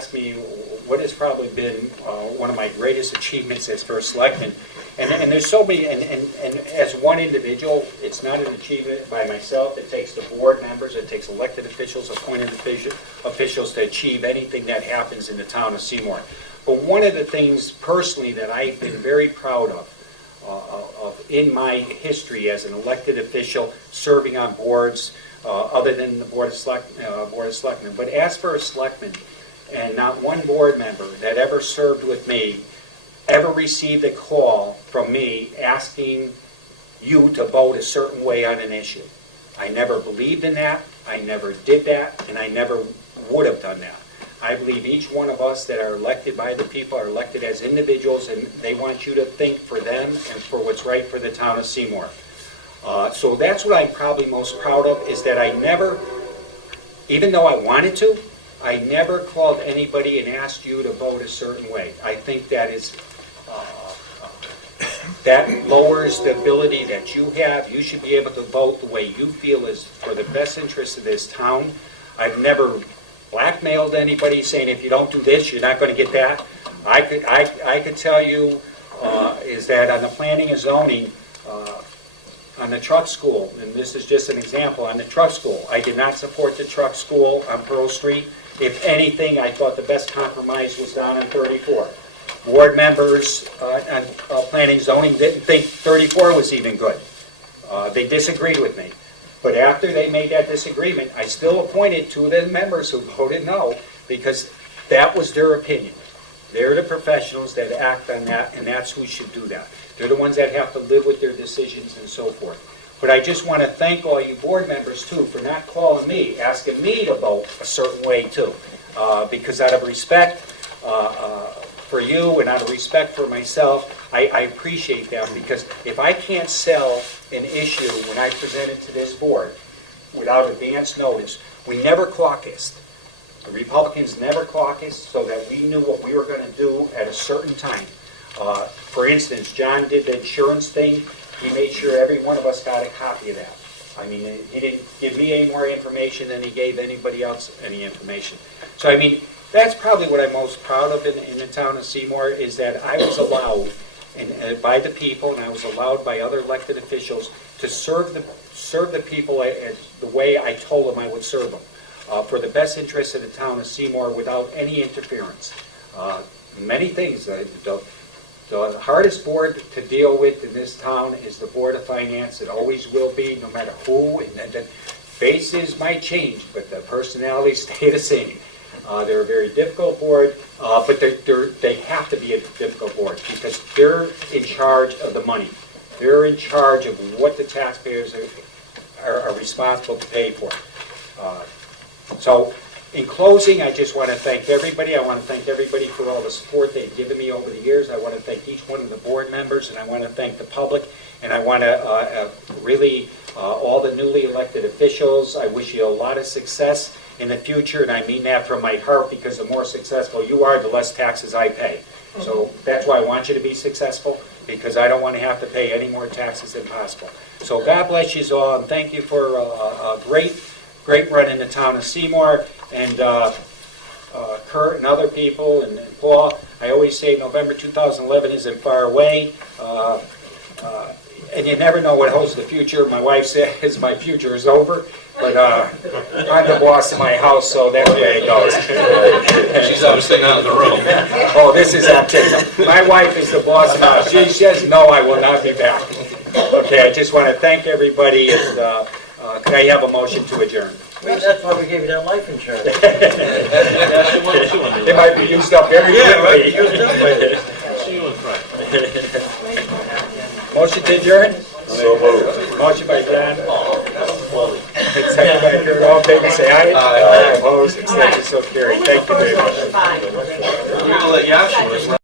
ask me what has probably been one of my greatest achievements as first selectman. And there's so many, and as one individual, it's not an achievement by myself. It takes the board members, it takes elected officials, appointed officials to achieve anything that happens in the town of Seymour. But one of the things personally that I've been very proud of in my history as an elected official, serving on boards, other than the Board of Selectmen, but as for a selectman, and not one board member that ever served with me ever received a call from me asking you to vote a certain way on an issue. I never believed in that, I never did that, and I never would have done that. I believe each one of us that are elected by the people are elected as individuals, and they want you to think for them and for what's right for the town of Seymour. So that's what I'm probably most proud of, is that I never, even though I wanted to, I never called anybody and asked you to vote a certain way. I think that is that lowers the ability that you have. You should be able to vote the way you feel is for the best interest of this town. I've never blackmailed anybody saying if you don't do this, you're not going to get that. I could tell you is that on the planning and zoning, on the truck school, and this is just an example, on the truck school, I did not support the truck school on Pearl Street. If anything, I thought the best compromise was down on 34. Board members on planning and zoning didn't think 34 was even good. They disagreed with me. But after they made that disagreement, I still appointed two of the members who voted no, because that was their opinion. They're the professionals that act on that, and that's who should do that. They're the ones that have to live with their decisions and so forth. But I just want to thank all you board members, too, for not calling me, asking me to vote a certain way, too. Because out of respect for you and out of respect for myself, I appreciate that, because if I can't sell an issue when I present it to this board without advance notice, we never caucused. The Republicans never caucused so that we knew what we were going to do at a certain time. For instance, John did the insurance thing. He made sure every one of us got a copy of that. I mean, he didn't give me any more information than he gave anybody else any information. So, I mean, that's probably what I'm most proud of in the town of Seymour, is that I was allowed by the people, and I was allowed by other elected officials to serve the people as the way I told them I would serve them, for the best interest of the town of Seymour without any interference. Many things. The hardest board to deal with in this town is the Board of Finance. It always will be, no matter who. And the faces might change, but the personalities stay the same. They're a very difficult board, but they have to be a difficult board because they're in charge of the money. They're in charge of what the taxpayers are responsible to pay for. So, in closing, I just want to thank everybody. I want to thank everybody for all the support they've given me over the years. I want to thank each one of the board members, and I want to thank the public, and I want to really all the newly elected officials. I wish you a lot of success in the future, and I mean that from my heart, because the more successful you are, the less taxes I pay. So that's why I want you to be successful, because I don't want to have to pay any more taxes than possible. So God bless you all, and thank you for a great run in the town of Seymour. And Kurt and other people, and Paul, I always say November 2011 isn't far away, and you never know what holds the future. My wife says my future is over, but I'm the boss of my house, so that's the way it goes. She's obviously not in the room. Oh, this is updated. My wife is the boss of the house. She says, no, I will not be back. Okay, I just want to thank everybody, and can I have a motion to adjourn? Well, that's why we gave you that life insurance. It might be used up very quickly. See you in front. Motion to adjourn? So moved. Motion by John. Second by Kurt. All in favor, say aye. Aye. Opposed, extension, so carried. Thank you very much. We're going to let Yasha